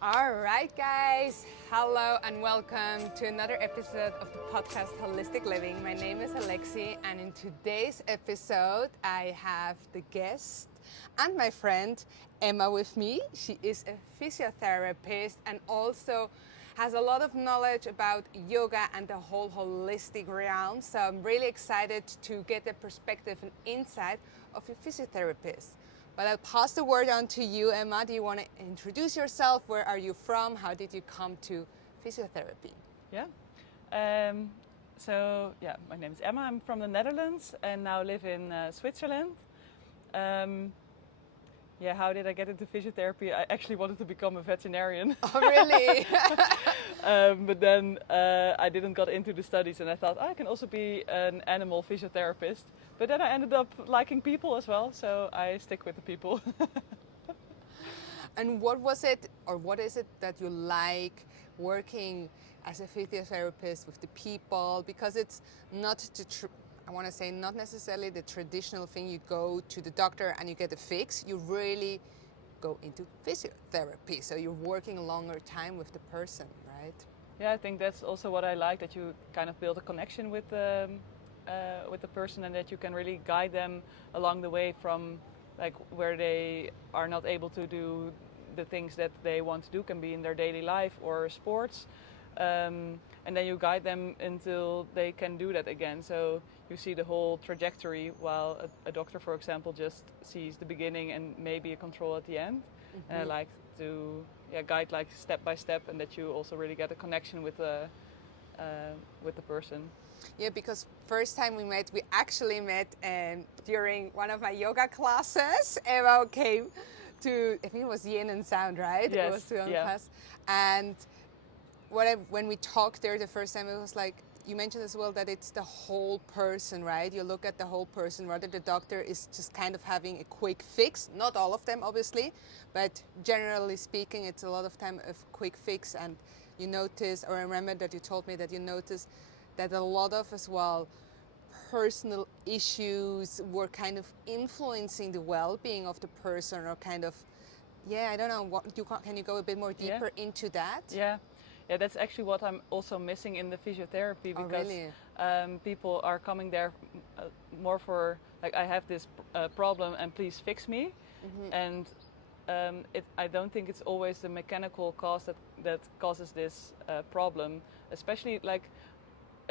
All right, guys. Hello and welcome to another episode of the podcast Holistic Living. My name is Alexi, and in today's episode, I have the guest and my friend Emma with me. She is a physiotherapist and also has a lot of knowledge about yoga and the whole holistic realm. So I'm really excited to get the perspective and insight of a physiotherapist. But I'll pass the word on to you, Emma. Do you want to introduce yourself? Where are you from? How did you come to physiotherapy? Yeah. My name is Emma. I'm from the Netherlands and now live in Switzerland. How did I get into physiotherapy? I actually wanted to become a veterinarian. Oh, really? But then I didn't got into the studies and I thought I can also be an animal physiotherapist. But then I ended up liking people as well, so I stick with the people. And what was it, or what is it that you like working as a physiotherapist with the people? Because it's not I want to say not necessarily the traditional thing. You go to the doctor and you get a fix. You really go into physiotherapy, so you're working a longer time with the person, right? Yeah, I think that's also what I like, that you kind of build a connection with the person and that you can really guide them along the way from like where they are not able to do the things that they want to do, can be in their daily life or sports. And then you guide them until they can do that again. So you see the whole trajectory, while a doctor, for example, just sees the beginning and maybe a control at the end. Mm-hmm. And I like to guide like step by step, and that you also really get a connection with the person. Yeah, because first time we actually met during one of my yoga classes. Emma came to, I think it was Yin and Sound, right? Yes, it was the class. And when we talked there the first time, it was like, you mentioned as well that it's the whole person, right? You look at the whole person, rather the doctor is just kind of having a quick fix. Not all of them, obviously, but generally speaking, it's a lot of time of quick fix. And you notice, or I remember that you told me that you noticed that a lot of as well personal issues were kind of influencing the well-being of the person, or kind of, I don't know, can you go a bit more deeper into that? Yeah, that's actually what I'm also missing in the physiotherapy, because really? people are coming there more for like, I have this problem and please fix me. Mm-hmm. And I don't think it's always the mechanical cause that causes this problem, especially like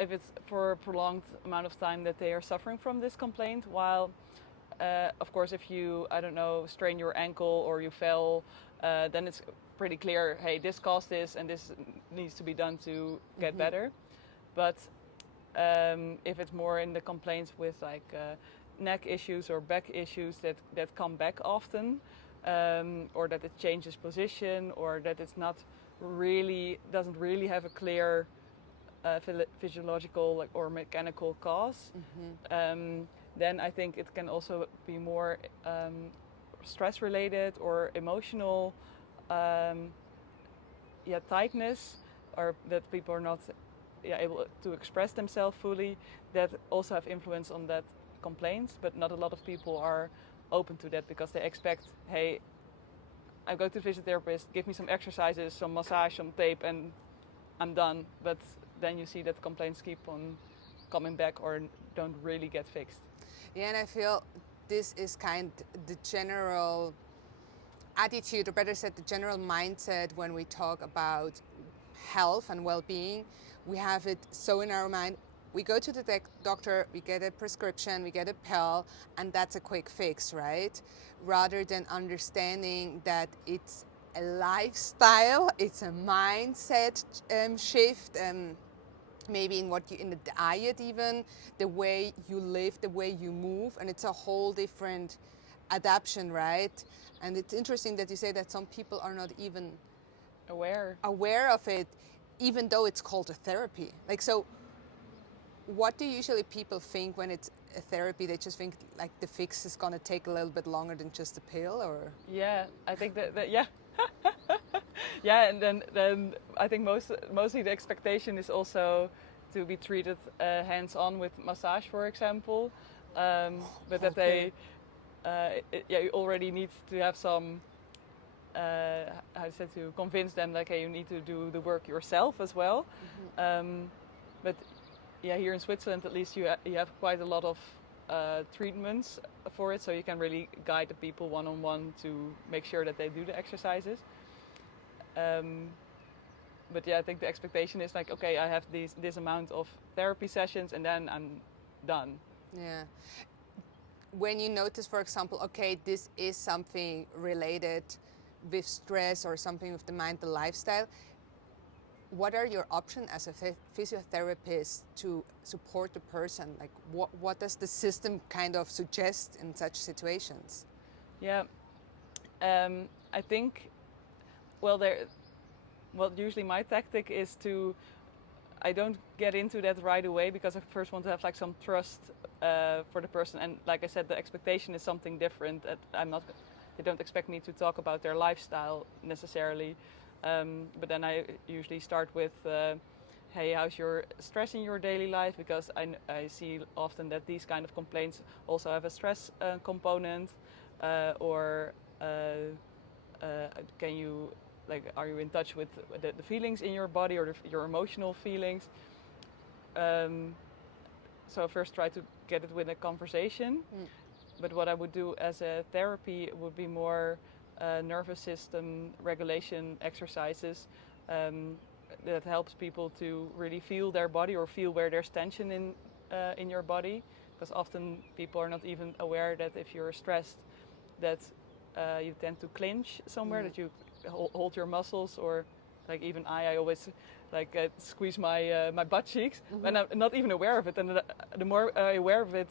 if it's for a prolonged amount of time that they are suffering from this complaint. While of course, if you, I don't know, strain your ankle or you fell, then it's pretty clear, hey, this caused this and this needs to be done to get mm-hmm. better. But if it's more in the complaints with like neck issues or back issues that come back often, or that it changes position, or that it's not really, doesn't really have a clear physiological or mechanical cause, mm-hmm. Then I think it can also be more stress related or emotional tightness, or that people are not able to express themselves fully, that also have influence on that complaints. But not a lot of people are open to that, because they expect, hey, I go to the physiotherapist, give me some exercises, some massage, some tape, and I'm done. But then you see that complaints keep on coming back or don't really get fixed. Yeah, and I feel this is kind of the general attitude, or better said, the general mindset when we talk about health and well-being. We have it so in our mind. We go to the doctor, we get a prescription, we get a pill, and that's a quick fix, right? Rather than understanding that it's a lifestyle, it's a mindset shift, maybe in the diet, even the way you live, the way you move, and it's a whole different adaptation, right? And it's interesting that you say that some people are not even aware of it, even though it's called a therapy. Like, so what do usually people think when it's a therapy? They just think like the fix is going to take a little bit longer than just a pill, or? Yeah, I think that yeah. Yeah, and then I think mostly the expectation is also to be treated hands-on with massage, for example, but that they you already need to have some how to say, to convince them like, hey, you need to do the work yourself as well. But yeah, here in Switzerland at least you have quite a lot of treatments for it, so you can really guide the people one-on-one to make sure that they do the exercises. But yeah, I think the expectation is like, okay, I have this amount of therapy sessions and then I'm done. Yeah. When you notice, for example, okay, this is something related with stress or something with the mind, the lifestyle, what are your options as a physiotherapist to support the person? Like, what does the system kind of suggest in such situations? Yeah, I think, well, usually my tactic is I don't get into that right away because I first want to have like some trust for the person, and like I said, the expectation is something different. They don't expect me to talk about their lifestyle necessarily, but then I usually start with, hey, how's your stress in your daily life? Because I see often that these kind of complaints also have a stress component, or can you, like, are you in touch with the feelings in your body or your emotional feelings? So first try to get it with a conversation. But what I would do as a therapy would be more nervous system regulation exercises that helps people to really feel their body or feel where there's tension in your body. Because often people are not even aware that if you're stressed, that you tend to clinch somewhere, that you hold your muscles, or like even I always like squeeze my butt cheeks when I'm not even aware of it. And the more I'm aware of it,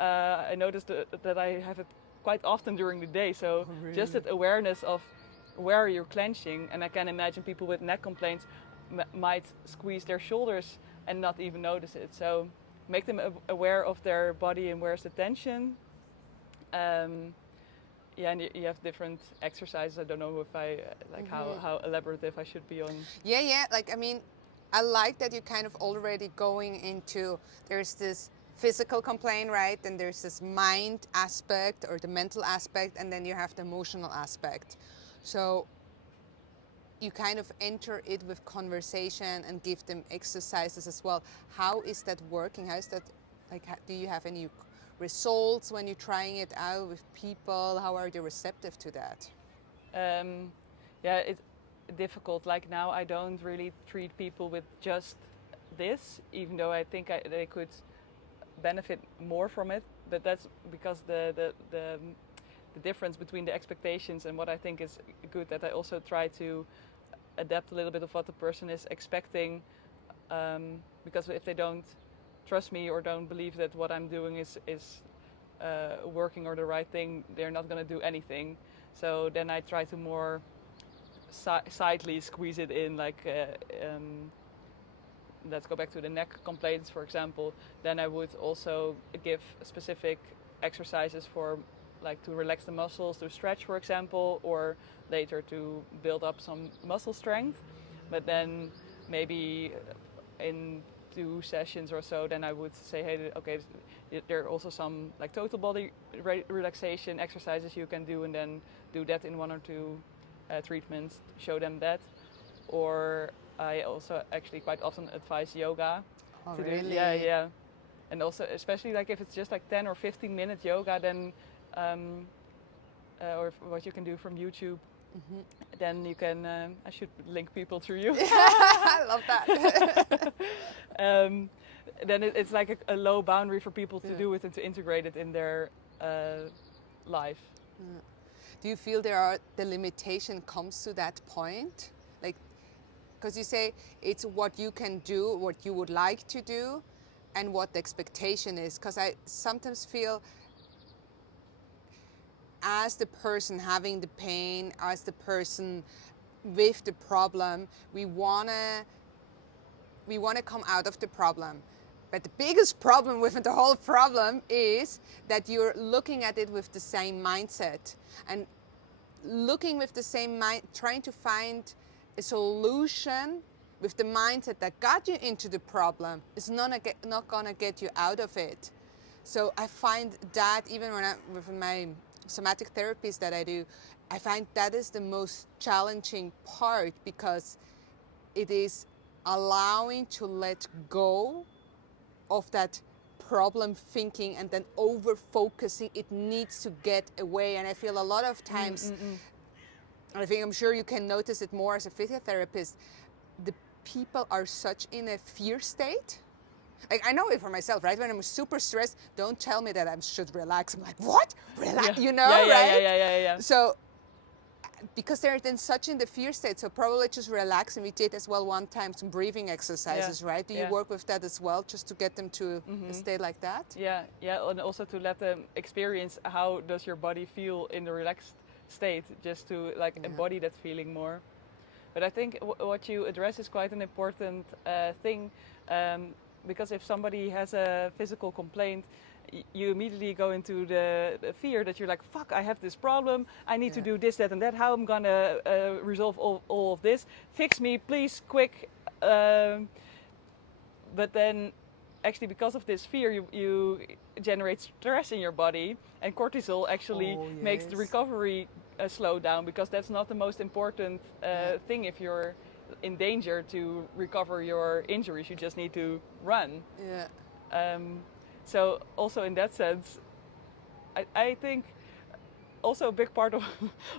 I noticed that I have it quite often during the day. So really? Just that awareness of where you're clenching, and I can imagine people with neck complaints might squeeze their shoulders and not even notice it. So make them aware of their body and where's the tension. Yeah, and you have different exercises. I don't know if I how elaborative I should be on. Yeah. Like, I mean, I like that you kind of already going into, there's this physical complaint, right? And there's this mind aspect or the mental aspect, and then you have the emotional aspect. So you kind of enter it with conversation and give them exercises as well. How is that working? How is that, like, do you have any results when you're trying it out with people? How are they receptive to that? Yeah, it's difficult. Like now, I don't really treat people with just this, even though I think they could benefit more from it. But that's because the difference between the expectations and what I think is good, that I also try to adapt a little bit of what the person is expecting, because if they don't trust me or don't believe that what I'm doing is working or the right thing, they're not going to do anything. So then I try to more sidely squeeze it in, like let's go back to the neck complaints, for example. Then I would also give specific exercises for, like, to relax the muscles, to stretch, for example, or later to build up some muscle strength. But then maybe in 2 sessions or so, then I would say, hey, okay, there are also some like total body relaxation exercises you can do, and then do that in 1 or 2 treatments, show them that. Or I also actually quite often advise yoga. Oh, to really? do. Yeah. And also, especially like if it's just like 10 or 15-minute yoga, then or what you can do from YouTube, then you can, I should link people to you. I love that. Then it's like a low boundary for people to do it and to integrate it in their life. Do you feel the limitation comes to that point? Like, because you say it's what you can do, what you would like to do, and what the expectation is. Because I sometimes feel, as the person having the pain, as the person with the problem, we wanna come out of the problem. But the biggest problem with the whole problem is that you're looking at it with the same mindset, and looking with the same mind, trying to find a solution with the mindset that got you into the problem is not gonna get you out of it. So I find that even when I'm with my somatic therapies that I do, I find that is the most challenging part, because it is allowing to let go of that problem thinking and then over focusing. It needs to get away. And I feel a lot of times, and I'm sure you can notice it more as a physiotherapist, the people are such in a fear state. Like, I know it for myself, right? When I'm super stressed, don't tell me that I should relax. I'm like, what? Relax, Yeah. right? Yeah. So, because they're then such in the fear state, so probably just relax. And we did as well one time some breathing exercises, right? Do you Yeah. work with that as well, just to get them to a state like that? Yeah, and also to let them experience how does your body feel in the relaxed state, just to like embody that feeling more. But I think what you address is quite an important thing, because if somebody has a physical complaint, you immediately go into the fear that you're like, fuck, I have this problem, I need to do this, that, and that. How I'm gonna resolve all of this? Fix me, please, quick. But then, actually, because of this fear, you generate stress in your body, and cortisol actually makes the recovery slow down, because that's not the most important thing if you're in danger to recover your injuries. You just need to run. So also in that sense, I think also a big part of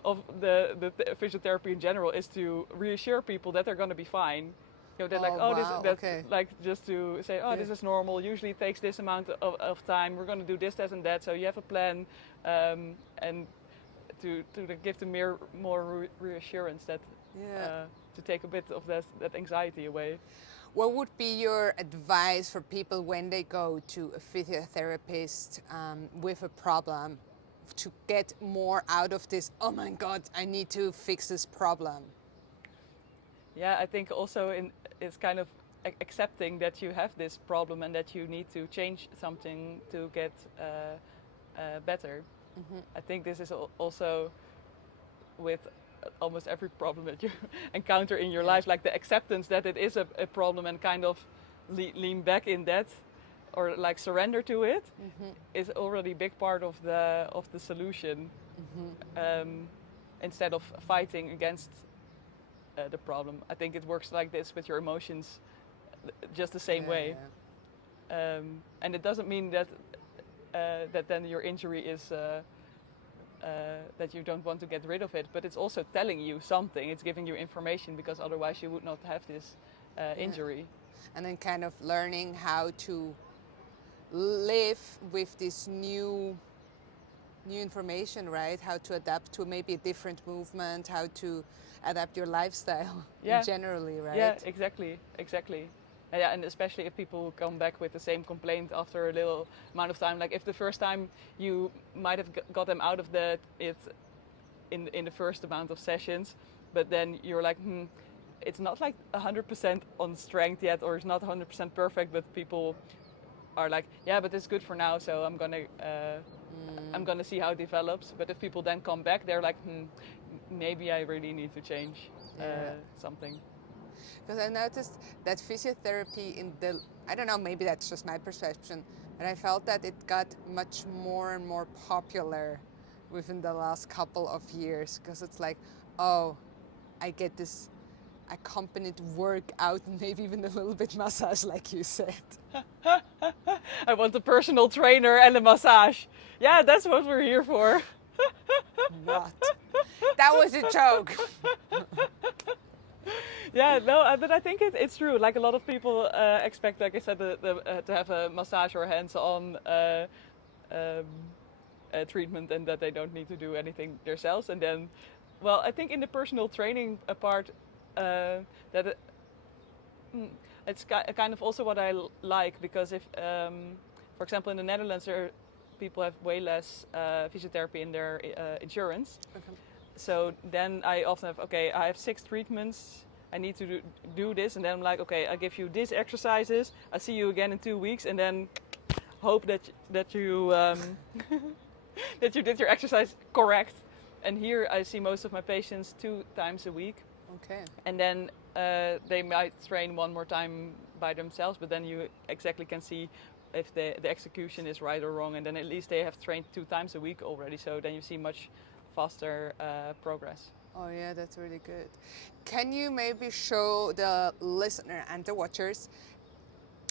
of the physiotherapy in general is to reassure people that they're going to be fine. You know, they're like, oh, wow, that's like, just to say, oh, this is normal. Usually it takes this amount of time. We're going to do this, that, and that. So you have a plan, and to give them more reassurance that to take a bit of that anxiety away. What would be your advice for people when they go to a physiotherapist with a problem, to get more out of this, oh my God, I need to fix this problem? Yeah, I think also it's kind of accepting that you have this problem and that you need to change something to get better. I think this is also with almost every problem that you encounter in your life, like the acceptance that it is a problem, and kind of lean back in that, or like surrender to it, is already a big part of the solution, instead of fighting against the problem. I think it works like this with your emotions, just the same way. And it doesn't mean that that then your injury is that you don't want to get rid of it, but it's also telling you something. It's giving you information, because otherwise you would not have this injury. And then kind of learning how to live with this new information, right? How to adapt to maybe a different movement, how to adapt your lifestyle generally, right? Yeah, exactly. Yeah, and especially if people come back with the same complaint after a little amount of time. Like if the first time you might have got them out of it in the first amount of sessions, but then you're like, it's not like 100% on strength yet, or it's not 100% perfect, but people are like, yeah, but it's good for now, so I'm gonna see how it develops. But if people then come back, they're like, maybe I really need to change something. Because I noticed that physiotherapy I don't know, maybe that's just my perception, but I felt that it got much more and more popular within the last couple of years, because it's like, oh, I get this accompanied workout, maybe even a little bit massage, like you said. I want a personal trainer and a massage. Yeah, that's what we're here for. What? That was a joke. Yeah, no, but I think it's true. Like a lot of people expect, like I said, to have a massage or hands-on treatment, and that they don't need to do anything themselves. And then, well, I think in the personal training part, that it's kind of also what I like, because if, for example, in the Netherlands, people have way less physiotherapy in their insurance. Okay. So then I often have, okay, I have 6 treatments, I need to do this, and then I'm like, okay, I give you these exercises, I see you again in 2 weeks, and then hope that you that you did your exercise correct. And here I see most of my patients 2 times a week. Okay. And then they might train one more time by themselves, but then you exactly can see if the execution is right or wrong, and then at least they have trained 2 times a week already, so then you see much faster progress. Oh yeah, that's really good. Can you maybe show the listener and the watchers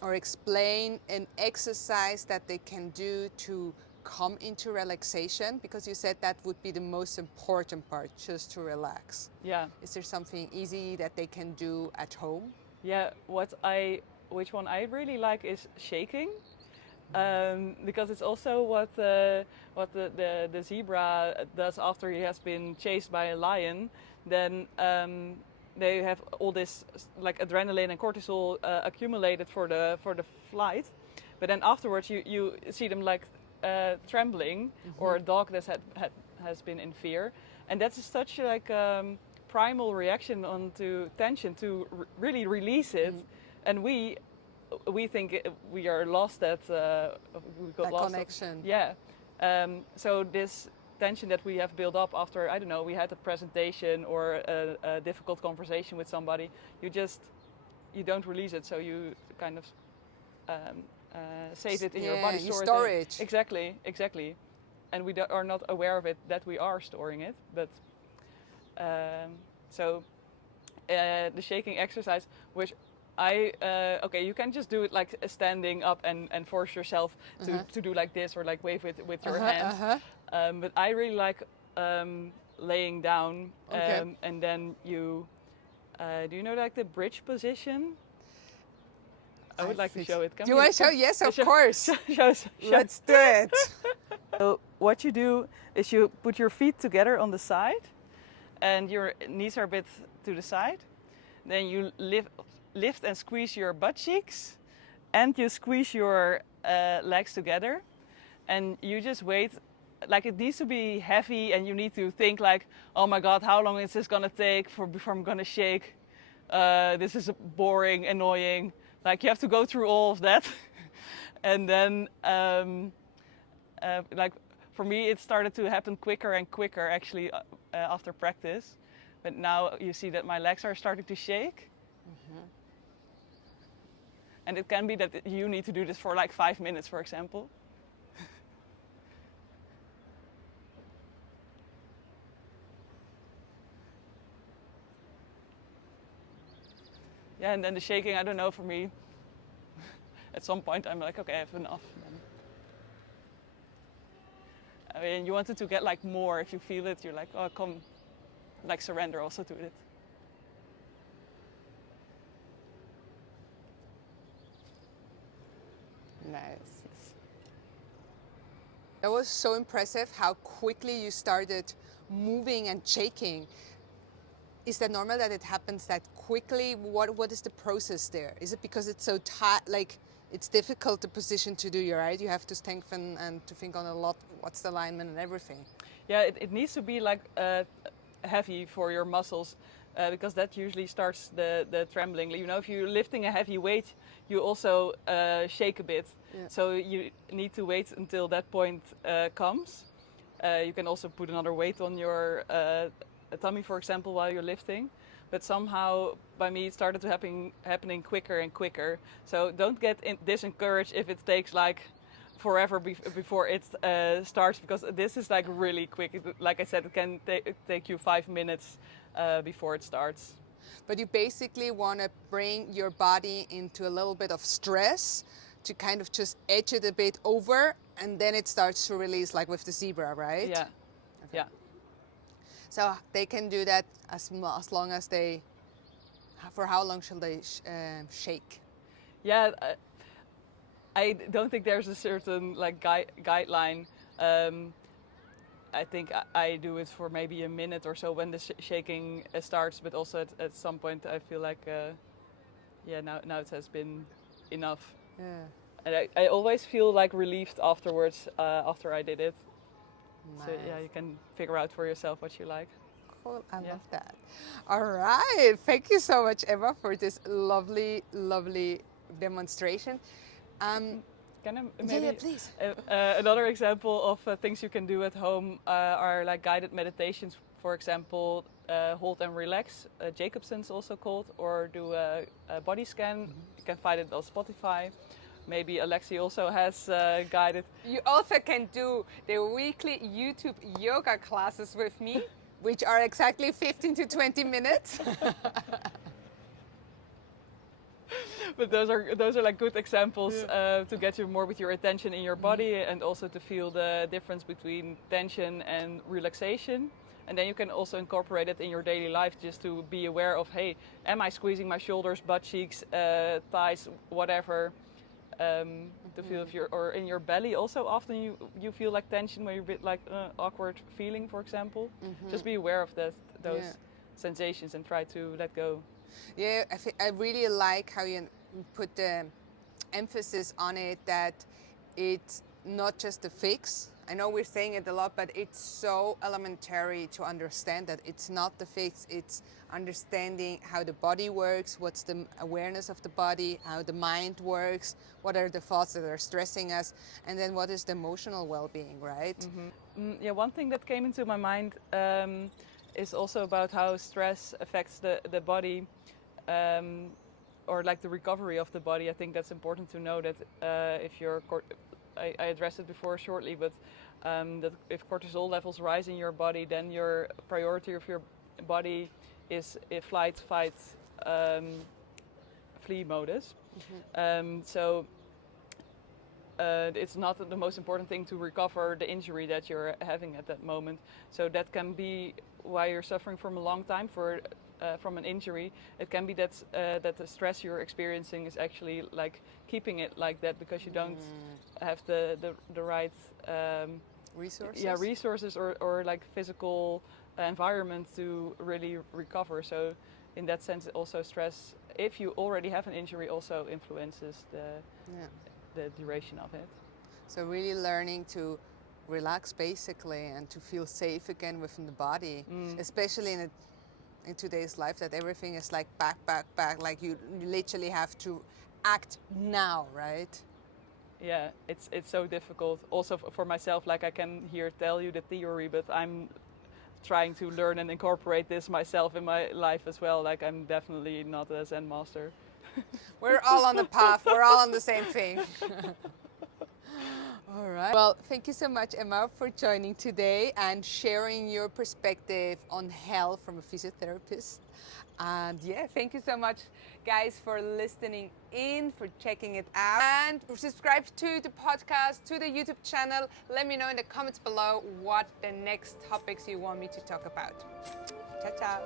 or explain an exercise that they can do to come into relaxation? Because you said that would be the most important part, just to relax. Yeah. Is there something easy that they can do at home? Yeah, which one I really like is shaking, because it's also what the zebra does after he has been chased by a lion. Then they have all this like adrenaline and cortisol accumulated for the flight, but then afterwards you see them like trembling, or a dog that has been in fear, and that's such like primal reaction onto tension to really release it, and we think we are lost at we got That lost connection. yeah, so this tension that we have built up after, I don't know, we had a presentation or a difficult conversation with somebody, you don't release it, so you kind of save it in your body, you store it. Exactly, and we are not aware of it, that we are storing it, but so the shaking exercise, which okay, you can just do it like standing up and force yourself to do like this, or like wave with your hands. But I really like laying down, and then you do you know like the bridge position? I would like to show it. Do you want to show? Yes, of course. Show. Let's do it. So what you do is you put your feet together on the side, and your knees are a bit to the side. Then you lift and squeeze your butt cheeks, and you squeeze your legs together, and you just wait. Like, it needs to be heavy, and you need to think like, oh my God, how long is this gonna take before I'm gonna shake? This is boring, annoying. Like, you have to go through all of that. And then like for me, it started to happen quicker and quicker actually after practice. But now you see that my legs are starting to shake. And it can be that you need to do this for like 5 minutes, for example. Yeah, and then the shaking, I don't know, for me, at some point I'm like, okay, I have enough. I mean, you wanted to get like more. If you feel it, you're like, oh, come, like surrender also to it. Nice. That was so impressive how quickly you started moving and shaking. Is that normal that it happens that quickly? What is the process there? Is it because it's so tight, like it's difficult the position to do, right? You have to strengthen and to think on a lot, what's the alignment and everything. Yeah, it needs to be like heavy for your muscles, because that usually starts the trembling. You know, if you're lifting a heavy weight, you also shake a bit. Yeah. So you need to wait until that point comes. You can also put another weight on your tummy, for example, while you're lifting. But somehow, by me, it started to happening quicker and quicker. So don't get disencouraged if it takes like forever before it starts, because this is like really quick. Like I said, it can take you 5 minutes before it starts. But you basically want to bring your body into a little bit of stress to kind of just edge it a bit over, and then it starts to release, like with the zebra, right? Yeah. Okay. Yeah. So they can do that as long as they. For how long shall they shake? Yeah, I don't think there's a certain like guideline. I think I do it for maybe a minute or so when the shaking starts, but also at some point I feel like, yeah, now it has been enough. Yeah. And I always feel like relieved afterwards, after I did it. Nice. So yeah, you can figure out for yourself what you like. Cool, I love that. All right, thank you so much, Emma, for this lovely demonstration. Can I maybe? Yeah, please. Another example of things you can do at home are like guided meditations. For example, hold and relax, Jacobson's also called, or do a body scan. You can find it on Spotify. maybe Alexi also has guided. You also can do the weekly YouTube yoga classes with me, which are exactly 15 to 20 minutes. But those are like good examples to get you more with your attention in your body, and also to feel the difference between tension and relaxation. And then you can also incorporate it in your daily life, just to be aware of, hey, am I squeezing my shoulders, butt cheeks, thighs, whatever, to feel if you're, or in your belly also often you feel like tension, where you're a bit like awkward feeling, for example. Just be aware of those sensations and try to let go. Yeah, I really like how you put the emphasis on it, that it's not just a fix. I know we're saying it a lot, but it's so elementary to understand that it's not the fix. It's understanding how the body works, what's the awareness of the body, how the mind works, what are the thoughts that are stressing us, and then what is the emotional well-being, right? Yeah, one thing that came into my mind is also about how stress affects the body, or like the recovery of the body. I think that's important to know, that if you're, I addressed it before shortly, but that if cortisol levels rise in your body, then your priority of your body is a flight, fight, flee modus. So it's not the most important thing to recover the injury that you're having at that moment. So that can be why you're suffering from a long time from an injury. It can be that the stress you're experiencing is actually like keeping it like that, because you don't have the right resources or like physical environment to really recover. So in that sense, also stress, if you already have an injury, also influences the duration of it. So really learning to relax basically, and to feel safe again within the body, especially in today's life, that everything is like back, like you literally have to act now, right? Yeah, it's so difficult. Also for myself, like I can here tell you the theory, but I'm trying to learn and incorporate this myself in my life as well. Like I'm definitely not a Zen master. We're all on the path. We're all on the same thing. All right. Well, thank you so much, Emma, for joining today and sharing your perspective on health from a physiotherapist. And yeah, thank you so much, guys, for listening in, for checking it out. And subscribe to the podcast, to the YouTube channel. Let me know in the comments below what the next topics you want me to talk about. Ciao, ciao.